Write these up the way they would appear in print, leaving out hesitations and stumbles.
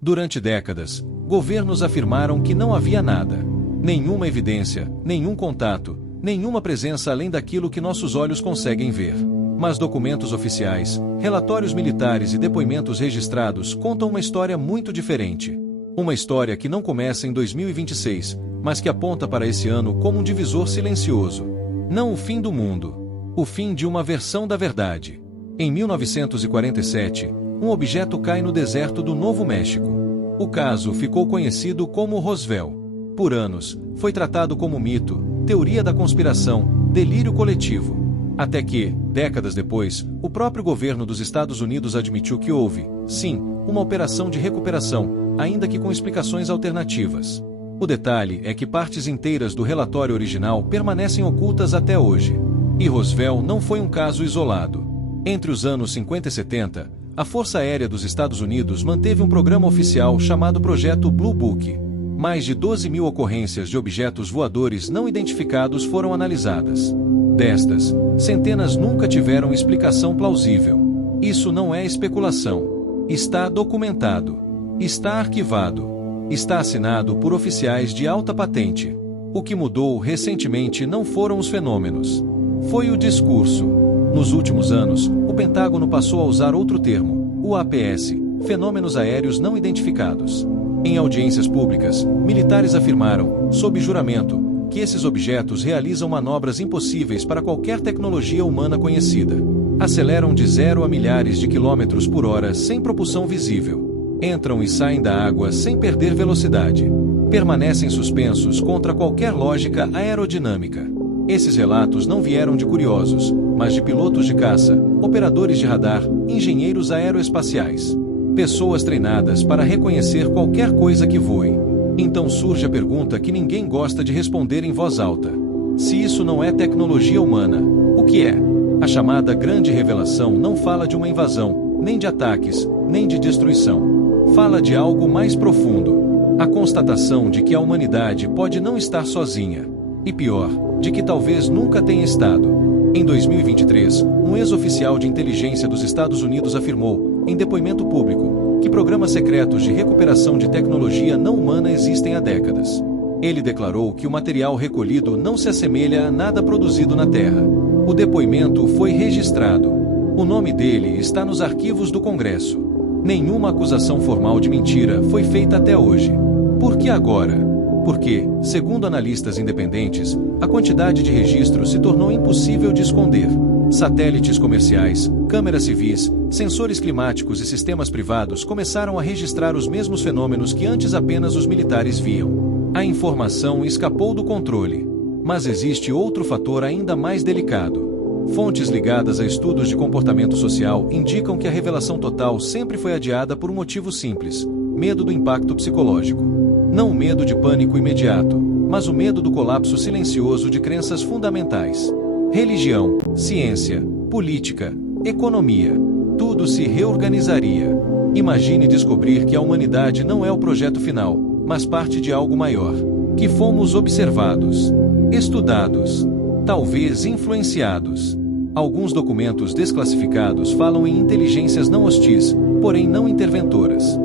Durante décadas, governos afirmaram que não havia nada. Nenhuma evidência, nenhum contato, nenhuma presença além daquilo que nossos olhos conseguem ver. Mas documentos oficiais, relatórios militares e depoimentos registrados contam uma história muito diferente. Uma história que não começa em 2026, mas que aponta para esse ano como um divisor silencioso. Não o fim do mundo. O fim de uma versão da verdade. Em 1947, um objeto cai no deserto do Novo México. O caso ficou conhecido como Roswell. Por anos, foi tratado como mito, teoria da conspiração, delírio coletivo. Até que, décadas depois, o próprio governo dos Estados Unidos admitiu que houve, sim, uma operação de recuperação, ainda que com explicações alternativas. O detalhe é que partes inteiras do relatório original permanecem ocultas até hoje. E Roswell não foi um caso isolado. Entre os anos 50 e 70, a Força Aérea dos Estados Unidos manteve um programa oficial chamado Projeto Blue Book. Mais de 12 mil ocorrências de objetos voadores não identificados foram analisadas. Destas, centenas nunca tiveram explicação plausível. Isso não é especulação. Está documentado. Está arquivado. Está assinado por oficiais de alta patente. O que mudou recentemente não foram os fenômenos. Foi o discurso. Nos últimos anos, o Pentágono passou a usar outro termo, o APS, fenômenos aéreos não identificados. Em audiências públicas, militares afirmaram, sob juramento, que esses objetos realizam manobras impossíveis para qualquer tecnologia humana conhecida. Aceleram de 0 a milhares de quilômetros por hora sem propulsão visível. Entram e saem da água sem perder velocidade. Permanecem suspensos contra qualquer lógica aerodinâmica. Esses relatos não vieram de curiosos, mas de pilotos de caça, operadores de radar, engenheiros aeroespaciais. Pessoas treinadas para reconhecer qualquer coisa que voe. Então surge a pergunta que ninguém gosta de responder em voz alta. Se isso não é tecnologia humana, o que é? A chamada Grande Revelação não fala de uma invasão, nem de ataques, nem de destruição. Fala de algo mais profundo. A constatação de que a humanidade pode não estar sozinha. E pior, de que talvez nunca tenha estado. Em 2023, um ex-oficial de inteligência dos Estados Unidos afirmou, em depoimento público, que programas secretos de recuperação de tecnologia não humana existem há décadas. Ele declarou que o material recolhido não se assemelha a nada produzido na Terra. O depoimento foi registrado. O nome dele está nos arquivos do Congresso. Nenhuma acusação formal de mentira foi feita até hoje. Por que agora? Porque, segundo analistas independentes, a quantidade de registros se tornou impossível de esconder. Satélites comerciais, câmeras civis, sensores climáticos e sistemas privados começaram a registrar os mesmos fenômenos que antes apenas os militares viam. A informação escapou do controle. Mas existe outro fator ainda mais delicado. Fontes ligadas a estudos de comportamento social indicam que a revelação total sempre foi adiada por um motivo simples: medo do impacto psicológico. Não o medo de pânico imediato, mas o medo do colapso silencioso de crenças fundamentais. Religião, ciência, política, economia. Tudo se reorganizaria. Imagine descobrir que a humanidade não é o projeto final, mas parte de algo maior. Que fomos observados, estudados, talvez influenciados. Alguns documentos desclassificados falam em inteligências não hostis, porém não interventoras.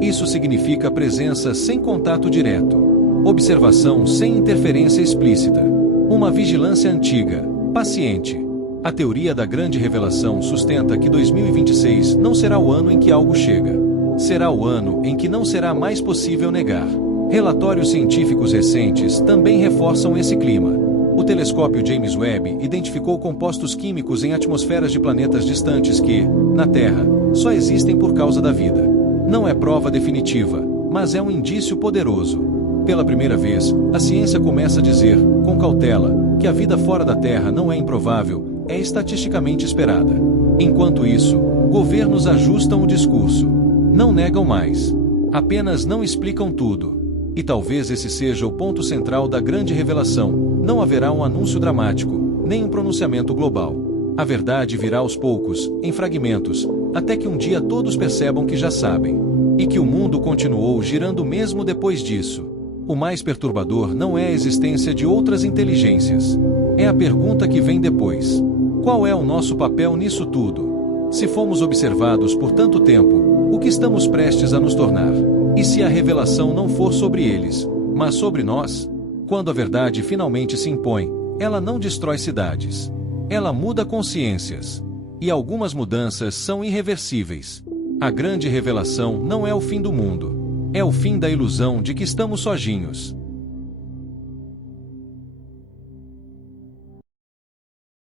Isso significa presença sem contato direto, observação sem interferência explícita, uma vigilância antiga, paciente. A teoria da Grande Revelação sustenta que 2026 não será o ano em que algo chega. Será o ano em que não será mais possível negar. Relatórios científicos recentes também reforçam esse clima. O telescópio James Webb identificou compostos químicos em atmosferas de planetas distantes que, na Terra, só existem por causa da vida. Não é prova definitiva, mas é um indício poderoso. Pela primeira vez, a ciência começa a dizer, com cautela, que a vida fora da Terra não é improvável, é estatisticamente esperada. Enquanto isso, governos ajustam o discurso. Não negam mais. Apenas não explicam tudo. E talvez esse seja o ponto central da Grande Revelação. Não haverá um anúncio dramático, nem um pronunciamento global. A verdade virá aos poucos, em fragmentos, até que um dia todos percebam que já sabem. E que o mundo continuou girando mesmo depois disso. O mais perturbador não é a existência de outras inteligências. É a pergunta que vem depois. Qual é o nosso papel nisso tudo? Se fomos observados por tanto tempo, O que estamos prestes a nos tornar? E se a revelação não for sobre eles, mas sobre nós? Quando a verdade finalmente se impõe, ela não destrói cidades. Ela muda consciências. E algumas mudanças são irreversíveis. A grande revelação não é o fim do mundo. É o fim da ilusão de que estamos sozinhos.